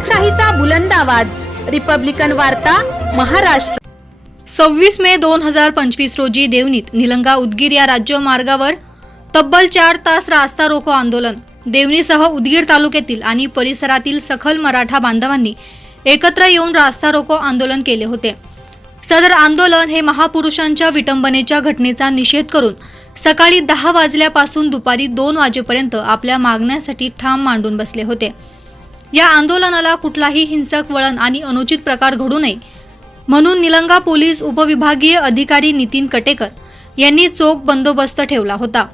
लोकशाहीचा बुलंद आवाज, रिपब्लिकन वार्ता, महाराष्ट्र। 26 मे 2025 रोजी देवणीत निलंगा उदगीर या राज्य मार्गावर तब्बल 4 तास रास्ता रोको आंदोलन देवणीसह उदगीर तालुक्यातील आणि परिसरातील सखल मराठा बांधवांनी एकत्र येऊन रास्ता रोको आंदोलन केले होते। सदर आंदोलन हे महापुरुषांच्या विटंबनेच्या घटनेचा निषेध करून सकाळी 10 वाजल्यापासून दुपारी 2 वाजेपर्यंत आपल्या मागण्यासाठी ठाम मांडून बसले होते। या आंदोलनाला कुठलाही हिंसक वळण आणि अनुचित प्रकार घडू नये म्हणून निलंगा पोलीस उपविभागीय अधिकारी नितीन कटेकर यांनी चोख बंदोबस्त ठेवला होता।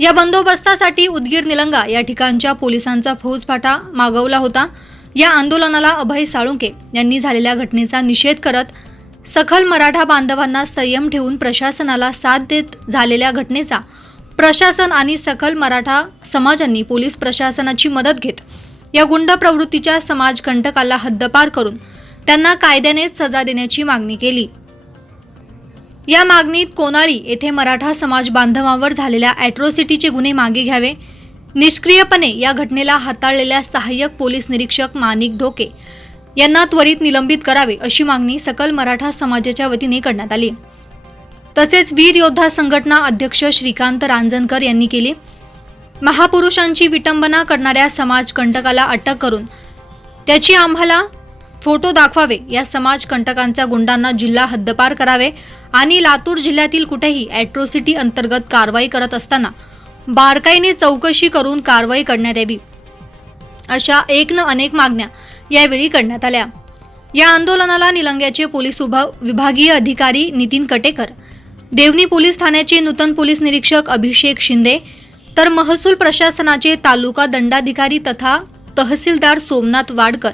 या बंदोबस्तासाठी उदगीर निलंगा या ठिकाणच्या पोलिसांचा फौजफाटा मागवला होता। या आंदोलनाला अभय साळुंके यांनी झालेल्या घटनेचा निषेध करत सखल मराठा बांधवांना संयम ठेवून प्रशासनाला साथ देत झालेल्या घटनेचा प्रशासन आणि सखल मराठा समाजांनी पोलीस प्रशासनाची मदत घेत या गुंड प्रवृत्तीच्या समाजकंटकाला हद्दपार करून त्यांना कायद्यानेच सजा देण्याची मागणी केली। या मागणीत कोनाळी येथे मराठा समाज बांधवांवर झालेल्या ॲट्रॉसिटीचे गुन्हे मागे घ्यावे, निष्क्रियपणे या घटनेला हाताळलेल्या सहाय्यक पोलीस निरीक्षक माणिक ढोके यांना त्वरित निलंबित करावे अशी मागणी सकल मराठा समाजाच्या वतीने करण्यात आली। तसेच वीर योद्धा संघटना अध्यक्ष श्रीकांत रांजणकर यांनी केली। महापुरुषांची विटंबना करणाऱ्या समाजकंटकाला अटक करून त्याची आम्हाला फोटो दाखवावे, या समाजकंटकांच्या गुंडांना जिल्हा हद्दपार करावे आणि लातूर जिल्ह्यातील कुठेही ॲट्रॉसिटी अंतर्गत कारवाई करत असताना बारकाईने चौकशी करून कारवाई करण्यात यावी, अशा एक न अनेक मागण्या यावेळी करण्यात आल्या। या आंदोलनाला निलंग्याचे पोलीस विभागीय अधिकारी नितीन कटेकर, देवणी पोलीस ठाण्याचे नूतन पोलीस निरीक्षक अभिषेक शिंदे, तर महसूल प्रशासनाचे तालुका दंडाधिकारी तथा तहसीलदार सोमनाथ वाडकर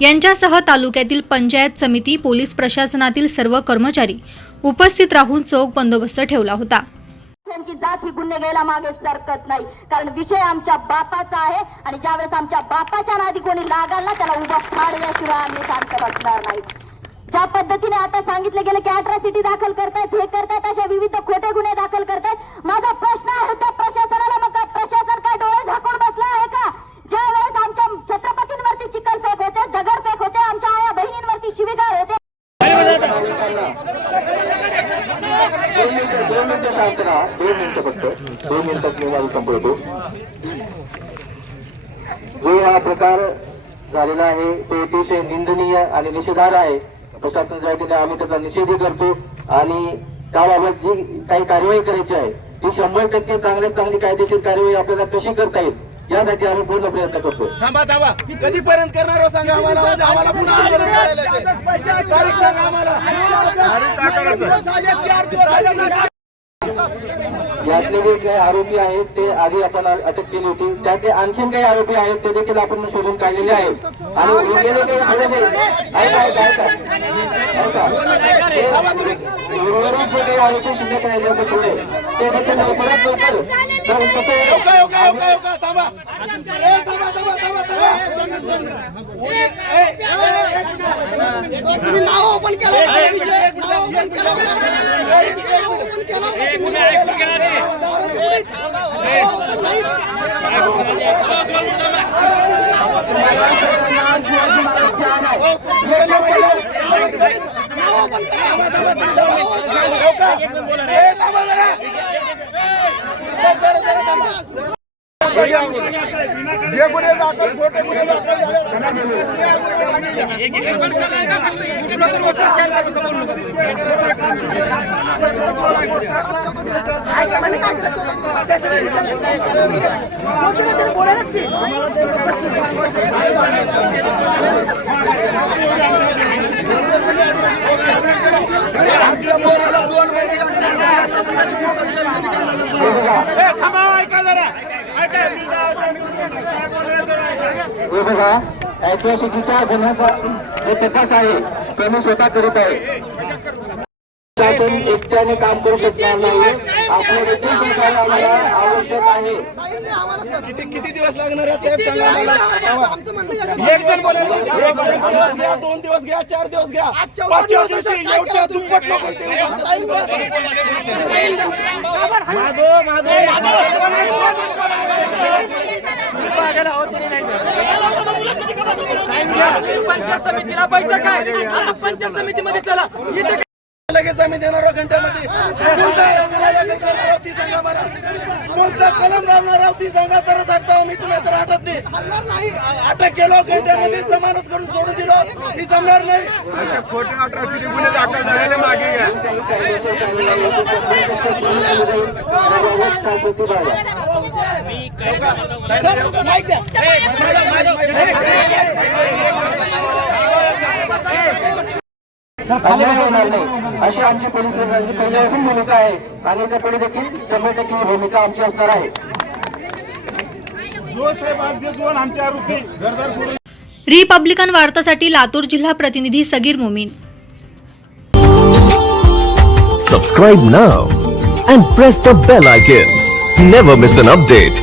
यांच्यासह तालुक्यातील पंचायत समिती पोलीस प्रशासनातील सर्व कर्मचारी उपस्थित राहून चोख बंदोबस्त ठेवला होता। त्यांची जात ही गुन्हे घ्यायला मागे सरकत नाही, कारण विषय आमच्या बापाचा आहे आणि ज्यावेळेस आमच्या बापाच्या नादी कोणी लागाल ना त्याला उभा फाडल्याशिवाय आम्ही शांत बसणार नाही। ज्या पद्धतीने आता सांगितलं गेलं की ॲट्रॉसिटी दाखल करतायत, हे करतायत, अशा विविध खोटे गुन्हे दाखल करतायत। माझा प्रश्न आहे त्या प्रशासनाला, मग प्रशासन काय डोळे झाकून बसला आहे का? ज्या वेळेस आमच्या छत्रपतींवरती चिखलफेक होते, दगडफेक होते, आमच्या आया बहिणींवरती शिवीगाळ होते, जो हा प्रकार झालेला आहे तो अतिशय निंदनीय आणि निषेधार्ह आहे। प्रशासनाच्या वतीने आम्ही त्याचा निषेध करतो आणि त्याबाबत जी काही कार्यवाही करायची आहे ती 100% चांगल्यात चांगली कायदेशीर कार्यवाही आपल्याला कशी करता येईल यासाठी आम्ही पूर्ण प्रयत्न करतो। थांबा कधीपर्यंत करणार हो सांगा आम्हाला, आम्हाला पुन्हा आंदोलन करायला तारीख सांगा आम्हाला। यातले जे काही आरोपी आहेत ते आधी आपण अटक केली होती, त्यातले आणखीन काही आरोपी आहेत ते देखील आपण शोधून काढलेले आहेत आणि उरलेले काही आरोपी शिल्लक राहिले होते थोडे ते देखील लवकरात लवकर ॲट्रॉसिटीच्या गुन्ह्याचा जो तपास आहे तो मी स्वतः करत आहे। शासन एकट्याने काम करू शकणार नाही, आपल्या देखील सहकार्य आम्हाला आवश्यक आहे। किती दिवस लागणार आहे साहेब सांगा आम्हाला। एक जण बोलेल 2 दिवस घ्या, 4 दिवस घ्या, 5व्या दिवशी एवढ्या दुप्पट लोक होते। पंचायत समितीला बैठक आहे, आता पंचायत समितीमध्ये चला. इथे लगेच आम्ही देणार आहोत घंट्यामध्ये. कोणता कलम लावणार आहोत ती सांगा, तरच हटतो मी. तुला तर हटत नाही. अटक केलो, घंट्यामध्ये जमानत करून सोडून दिलो, मी जमणार नाही. खोटे अट्रॉसिटी गुन्हे दाखल झालेले मागे घ्या. माहिती अन्याय होणार नाही अशी आमची पोलीस दलाची पहिल्यापासून भूमिका आहे आणि याच्या पुढे देखील 100% ही भूमिका आमची असणार आहे. रिपब्लिकन वार्तासाठी लातूर जिल्हा प्रतिनिधी Sagir Momin. Subscribe now and press the bell icon. Never miss an update.